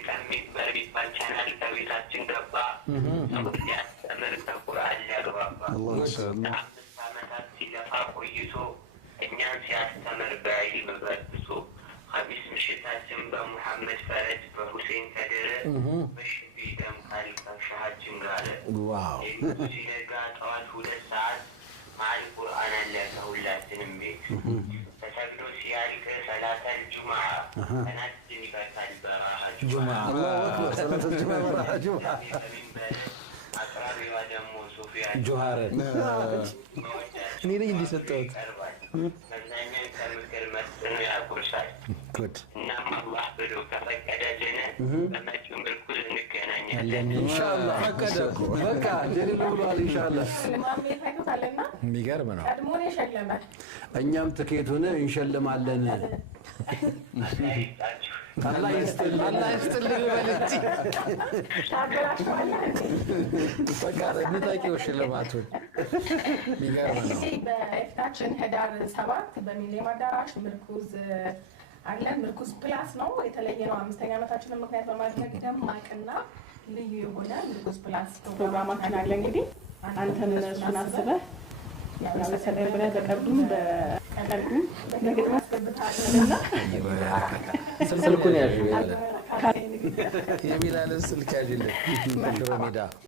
ቀን በሚባል ቻናል ከቤታችን ገባ። ሲያስተምር ከቁርአን ሊያግባባ ለአምስት ዓመታት ሲለፋ ቆይቶ እኛን ሲያስተምር በዒልም በጥሶ ኸሚስ ምሽታችን በሙሐመድ ፈረጅ በሁሴን ከድር በሽቢ ይደምቃል ከሻሃችን ጋር ሲነጋ ጠዋት 2 ሰዓት መዓል ቁርአን አለ ከሁላችንም ቤት ተሰግዶ ሲያልቅ ሰላተል ጁምዓ ቀናችን ይፈታል በረሃ ጁምዓ አቅራቢዋ ደግሞ ሶፊያ ጆሃር እኔ ነኝ እንዲሰጠሁት መዝናኛን ከምክር መስኖ ያጎርሳል። እናም አላህ ብሎ ከፈቀደልን በመጪው ምርኩዝ እንገናኛለን ኢንሻአላህ። ፈቀደ እኮ በቃ ጀሊል ብሏል ኢንሻአላህ። የሚገርም ነው። ቀድሞ ነው የሸለመ። እኛም ትኬቱን እንሸልማለን። አላህ ይስጥልኝ በል እንጂ በቃ እንታቂው ሽልማቱን የሚገርም ነው። በፊታችን ህዳር 7 በሚሊኒየም አዳራሽ ምርኩዝ አለን። ምርኩዝ ፕላስ ነው፣ የተለየ ነው። 5ኛ ዓመታችንን ምክንያት በማድረግ ደማቅና ልዩ የሆነ ምርኩዝ ፕላስ ፕሮግራማችን አለ። እንግዲህ አንተን እሱን አስበህ ያመሰለን ብለህ በቀብዱም በቀልዱም በግጥም አስገብታለና ስልኩን ያዥ የሚላልን ስልክ ያዥልን ሽሮ ሜዳ